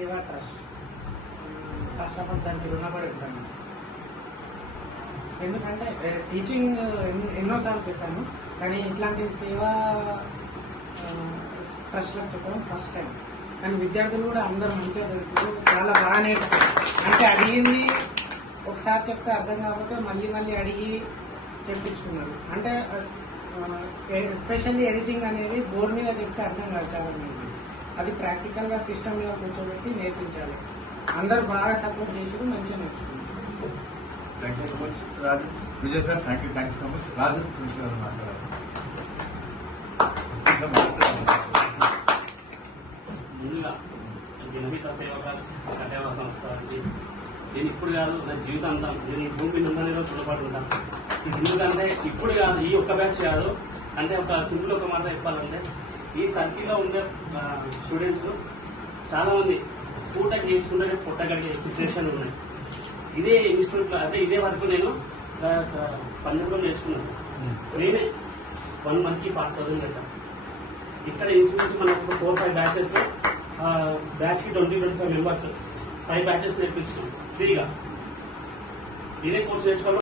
సేవా trust. First of all దానికి రుణపడి ఉంటాను. ఎందుకంటే టీచింగ్ ఎన్నోసార్లు చెప్పాను, కానీ ఇట్లాంటి సేవా ట్రస్ట్లకు చెప్పడం ఫస్ట్ టైం. కానీ విద్యార్థులు కూడా అందరూ మంచిగా దొరుకుతారు, చాలా బాగా నేర్చుతారు. అంటే అడిగింది ఒకసారి చెప్తే అర్థం కాకపోతే మళ్ళీ మళ్ళీ అడిగి చెప్పించుకున్నారు. అంటే ఎస్పెషల్లీ ఎడిటింగ్ అనేది బోర్డు మీద చెప్తే అర్థం కాదు చాలా మంది. అది ప్రాక్టికల్గా సిస్టమ్ మీద కూర్చోబెట్టి నేర్పించాలి. అందరు బాగా సపోర్ట్ చేసి మంచిగా నేర్చుకున్నారు. Thank you so much Raju. Vijay sir thank you so much. Raju మాట్లాడారు. ముందుగా జనహిత సేవా ట్రస్ట్ కళ్యాణ సంస్థ నేను ఇప్పుడు కాదు, నా జీవితాంతం నేను ఈ భూమి ఉందని రుణపడి ఉంటాను. ఎందుకంటే ఇప్పుడు కాదు, ఈ ఒక్క బ్యాచ్ కాదు. అంటే ఒక సింపుల్ ఒక మాట చెప్పాలంటే ఈ సర్కిల్లో ఉండే స్టూడెంట్స్ చాలా మంది పూటకి చేసుకుంటే పుట్టగలిగే సిచ్యువేషన్ ఉన్నాయి. ఇదే ఇన్స్టిట్యూట్లో అంటే ఇదే వరకు నేను 12 నేర్చుకున్నాను సార్. నేనే 1 monthకి 40,000 పెట్టాను. ఇక్కడ ఇన్స్టిట్యూట్స్ మనకు 4-5 బ్యాచెస్, బ్యాచ్కి 20-25 మెంబర్స్, 5 బ్యాచెస్ నేర్పించినాం ఫ్రీగా. ఇదే కోర్స్ నేర్చుకోవాలి.